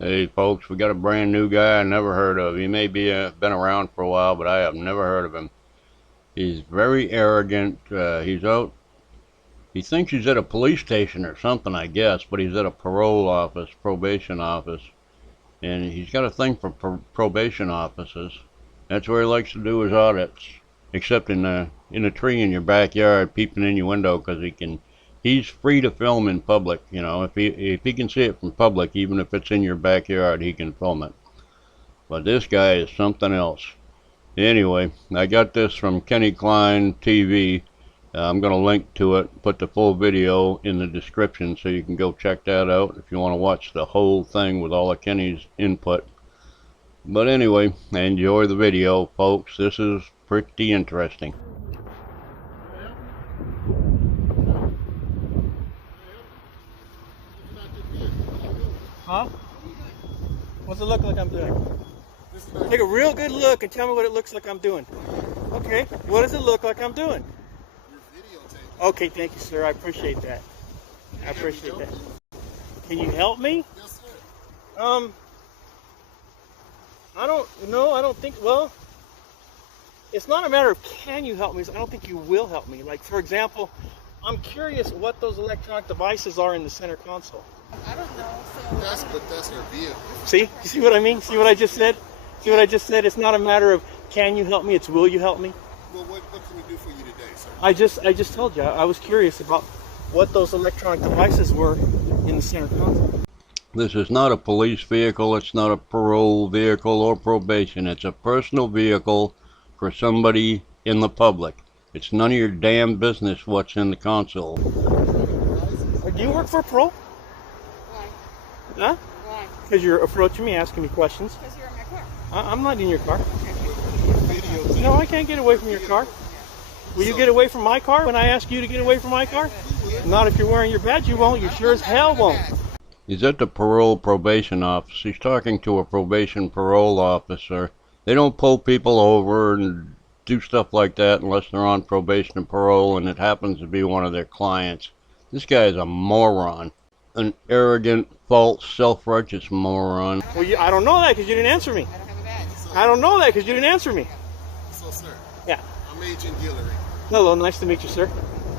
Hey folks, we got a brand new guy I never heard of. He may be been around for a while, but I have never heard of him. He's very arrogant. He's out. He thinks he's at a police station or something, I guess, but he's at a parole office, probation office, and he's got a thing for probation offices. That's where he likes to do his audits, except in a tree in your backyard, peeping in your window, because he's free to film in public. You know, if he can see it from public, even if it's in your backyard, he can film it. But this guy is something else. Anyway, I got this from Kenny Kline TV. I'm going to link to it, put the full video in the description so you can go check that out if you want to watch the whole thing with all of Kenny's input. But anyway, enjoy the video, folks. This is pretty interesting. Huh? What's it look like I'm doing? Take a real good look and tell me what it looks like I'm doing. Okay, what does it look like I'm doing? Okay, thank you, sir. I appreciate that. I appreciate that. Can you help me? Yes, sir. I don't think, well, it's not a matter of can you help me, I don't think you will help me. Like, for example, I'm curious what those electronic devices are in the center console. I don't know. So that's her vehicle. See? You see what I mean? See what I just said? See what I just said? It's not a matter of can you help me, it's will you help me? Well, what can we do for you today, sir? I just told you. I was curious about what those electronic devices were in the center console. This is not a police vehicle. It's not a parole vehicle or probation. It's a personal vehicle for somebody in the public. It's none of your damn business what's in the console. Do you work for parole? Why? Huh? Why? Because you're approaching me, asking me questions. Because you're in my car. I'm not in your car. Video. No, I can't get away from your car. Will you get away from my car when I ask you to get away from my car? Not if you're wearing your badge, you won't. You sure as hell won't. He's at the parole probation office. He's talking to a probation parole officer. They don't pull people over and do stuff like that unless they're on probation and parole, and it happens to be one of their clients. This guy is a moron. An arrogant, false, self-righteous moron. Well, I don't know that because you didn't answer me. I don't have a badge. I don't know that because you didn't answer me. So, sir. Yeah. I'm Agent Guillory. Hello, nice to meet you, sir.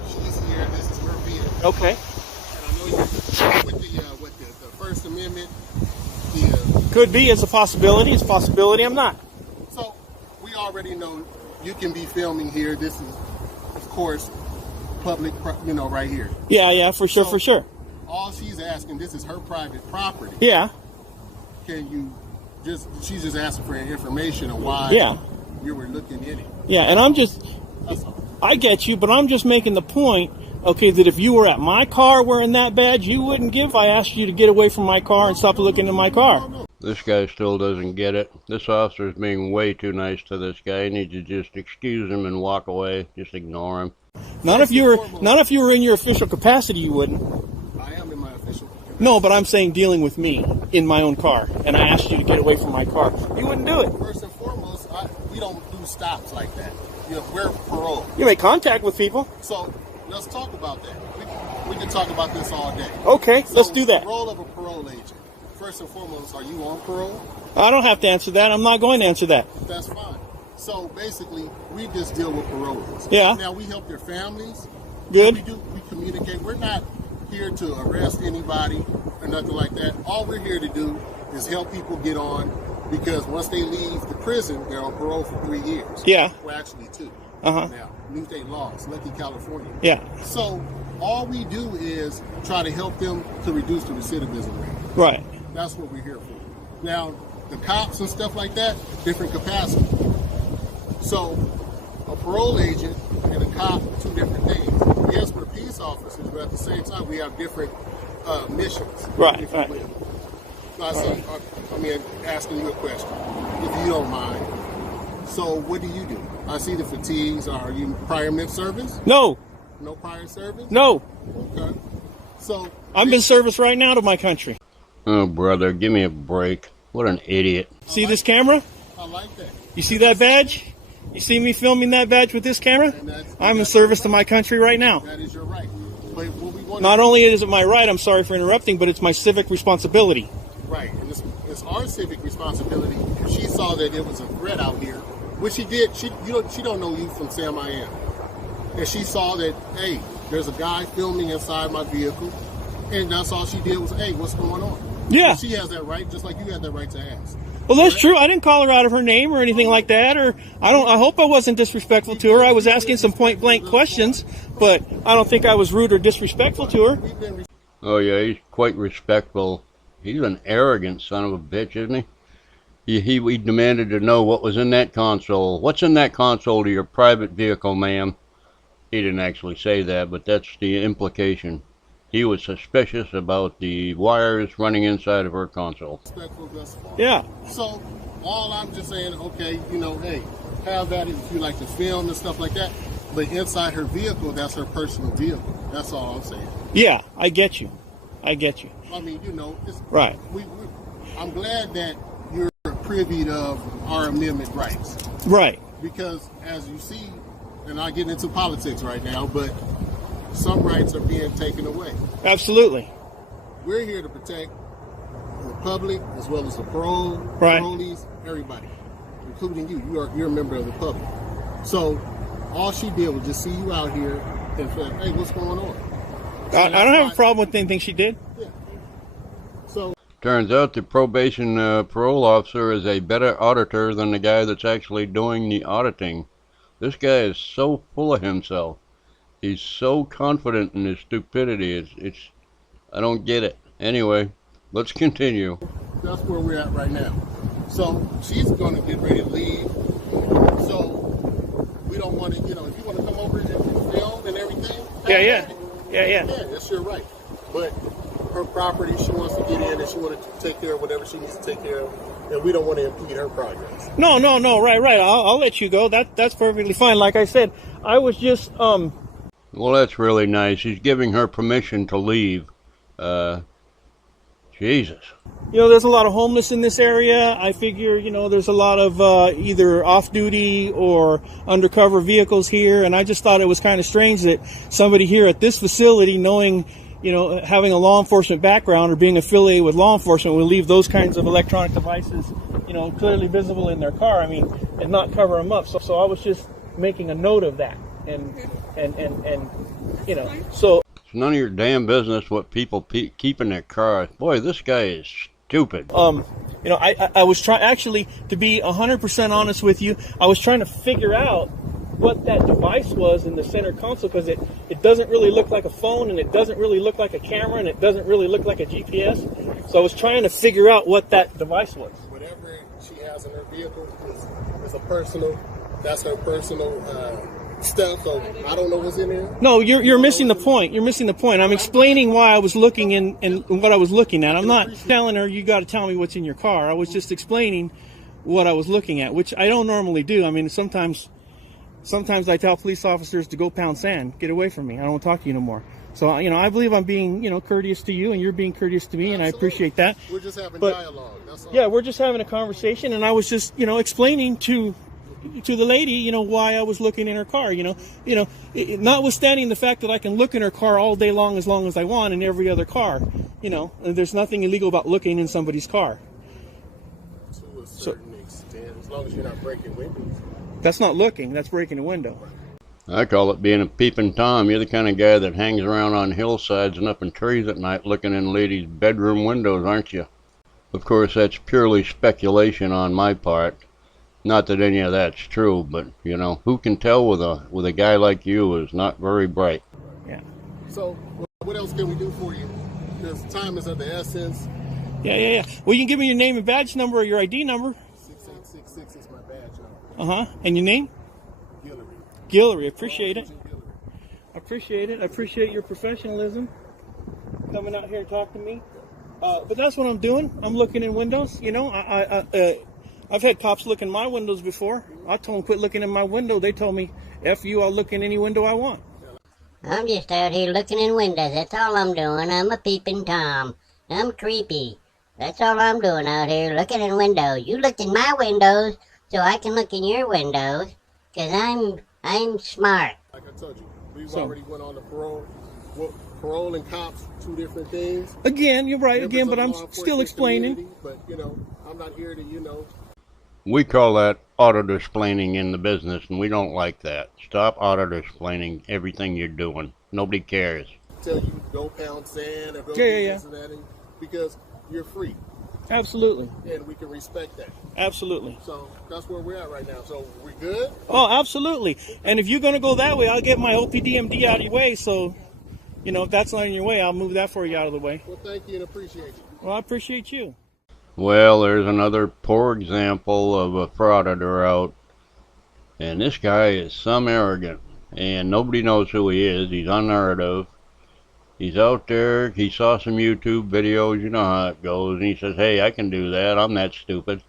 She's here. This is her vehicle. Okay. And I know you're with the First Amendment. Could be. It's a possibility. It's a possibility. I'm not. So, we already know you can be filming here. This is, of course, public, right here. Yeah, for sure, So, for sure. All she's asking, this is her private property. Yeah. Can you she's just asking for information on why you were looking in it. Yeah, and I'm just, That's all. I get you, but I'm just making the point, okay, that if you were at my car wearing that badge, you wouldn't give if I asked you to get away from my car and stop looking in my car. This guy still doesn't get it. This officer's being way too nice to this guy. You need to just excuse him and walk away. Just ignore him. Not if you were in your official capacity, you wouldn't. I am in my official capacity. No, but I'm saying dealing with me in my own car, and I asked you to get away from my car. You wouldn't do it. First and foremost, we don't do stops like that. We're parole. You make contact with people. So let's talk about that. We can talk about this all day. Okay, So, let's do that. The role of a parole agent. First and foremost, are you on parole? I don't have to answer that. I'm not going to answer that. That's fine. So basically, we just deal with parolees. Yeah. Now we help their families. Good. We communicate. We're not here to arrest anybody or nothing like that. All we're here to do is help people get on, because once they leave the prison, they're on parole for 3 years. Yeah. Well, actually 2. Uh-huh. Now, new state laws, lucky California. Yeah. So all we do is try to help them to reduce the recidivism rate. Right. That's what we're here for. Now, the cops and stuff like that, different capacity. So, a parole agent and a cop, 2 different things. Yes, we're peace officers, but at the same time, we have different missions. Right, if you right. will. So, asking you a question, if you don't mind. So, what do you do? I see the fatigues. Are you prior MIP service? No. No prior service? No. Okay. So, I'm in service right now to my country. Oh, brother, give me a break. What an idiot. See this camera? I like that. You see that badge? You see me filming that badge with this camera? I'm in service to my country right now. That is your right. But what we want Not only is it my right, I'm sorry for interrupting, but it's my civic responsibility. Right, and it's our civic responsibility. If she saw that it was a threat out here, which she did, she don't know you from Sam I am, and she saw that, hey, there's a guy filming inside my vehicle, and that's all she did was, hey, what's going on? Yeah. And she has that right, just like you had that right to ask. Well, that's true. I didn't call her out of her name or anything like that, or I hope I wasn't disrespectful to her. I was asking some point blank questions, but I don't think I was rude or disrespectful to her. Oh yeah, he's quite respectful. He's an arrogant son of a bitch, isn't he? He demanded to know what was in that console. What's in that console to your private vehicle, ma'am? He didn't actually say that, but that's the implication. He was suspicious about the wires running inside of her console. Yeah. So, all I'm just saying, okay, hey, have that if you like to film and stuff like that. But inside her vehicle, that's her personal vehicle. That's all I'm saying. Yeah, I get you. I get you. I mean, it's, right. I'm glad that you're privy to our amendment rights. Right. Because as you see, and I get into politics right now, but some rights are being taken away. Absolutely. We're here to protect the public as well as the parolees, everybody, including you. You're a member of the public. So all she did was just see you out here and say, hey, what's going on? So I don't have a problem with anything she did. Yeah. So turns out the probation parole officer is a better auditor than the guy that's actually doing the auditing. This guy is so full of himself. He's so confident in his stupidity. I don't get it. Anyway, let's continue. That's where we're at right now. So she's going to get ready to leave. So we don't want to, if you want to come over and film and everything. Yeah. Yeah, that's your right. But her property, she wants to get in and she wants to take care of whatever she needs to take care of. And we don't want to impede her progress. No. Right. I'll let you go. That's perfectly fine. Like I said, I was just Well, that's really nice. He's giving her permission to leave. Jesus. There's a lot of homeless in this area. I figure, there's a lot of either off-duty or undercover vehicles here. And I just thought it was kind of strange that somebody here at this facility, knowing, having a law enforcement background or being affiliated with law enforcement, would leave those kinds of electronic devices, clearly visible in their car. I mean, and not cover them up. So I was just making a note of that. And so It's none of your damn business what people keep in their cars. Boy, this guy is stupid. I was trying, actually, to be 100% honest with you, I was trying to figure out what that device was in the center console, because it doesn't really look like a phone, and it doesn't really look like a camera, and it doesn't really look like a GPS. So I was trying to figure out what that device was. Whatever she has in her vehicle is that's her personal stuff, so I don't know what's in there. No, you're missing the point. You're missing the point. I'm explaining why I was looking and what I was looking at. I'm not telling her you got to tell me what's in your car. I was just explaining what I was looking at, which I don't normally do. I mean, sometimes I tell police officers to go pound sand, get away from me. I don't want to talk to you no more. So I believe I'm being courteous to you, and you're being courteous to me. Absolutely. And I appreciate that. We're just having dialogue. That's all. Yeah, we're just having a conversation, and I was just explaining to the lady, why I was looking in her car, notwithstanding the fact that I can look in her car all day long as I want in every other car, and there's nothing illegal about looking in somebody's car. To a certain extent, as long as you're not breaking windows. That's not looking, that's breaking a window. I call it being a peeping Tom. You're the kind of guy that hangs around on hillsides and up in trees at night looking in ladies' bedroom windows, aren't you? Of course, that's purely speculation on my part. Not that any of that's true, but who can tell with a guy like you who's not very bright. Yeah. So what else can we do for you? Because time is of the essence. Yeah. Well, you can give me your name and badge number or your ID number. 6866 is my badge number. And your name? Guillory. Appreciate it. I appreciate your professionalism. Coming out here and talking to me. But that's what I'm doing. I'm looking in windows. I've had cops look in my windows before. I told them quit looking in my window. They told me, F you, I'll look in any window I want. I'm just out here looking in windows. That's all I'm doing. I'm a peeping Tom. I'm creepy. That's all I'm doing out here, looking in windows. You look in my windows so I can look in your windows, because I'm smart. Like I told you, we've already went on the parole. Well, parole and cops, two different things. Again, you're right. Members Again, of but the I'm law still enforcement explaining. community, but you know, I'm not here to, you know. We call that auto-displaining in the business, and we don't like that. Stop auto-displaining everything you're doing. Nobody cares. Tell you go pound sand or go do Yeah. this and that, because you're free, Absolutely. and we can respect that. Absolutely. So that's where we're at right now. So we good? Oh, absolutely. And if you're going to go that way, I'll get my OPDMD out of your way. So, you know, if that's not in your way, I'll move that for you out of the way. Well, thank you and appreciate you. Well, I appreciate you. Well, there's another poor example of a frauditor out. And this guy is some arrogant. And nobody knows who he is. He's unheard of. He's out there. He saw some YouTube videos. You know how it goes. And he says, hey, I can do that. I'm that stupid.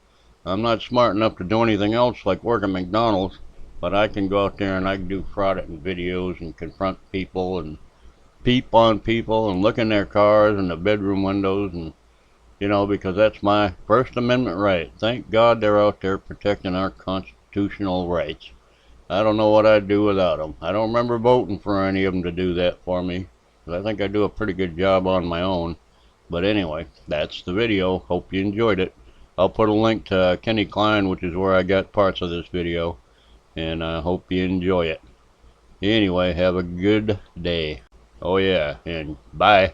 I'm not smart enough to do anything else like work at McDonald's. But I can go out there and I can do fraudulent videos and confront people and peep on people and look in their cars and the bedroom windows, and you know, because that's my First Amendment right. Thank God they're out there protecting our constitutional rights. I don't know what I'd do without them. I don't remember voting for any of them to do that for me, because I think I do a pretty good job on my own. But anyway, that's the video. Hope you enjoyed it. I'll put a link to Kenny Kline, which is where I got parts of this video, and I hope you enjoy it. Anyway, have a good day. Oh yeah, and bye.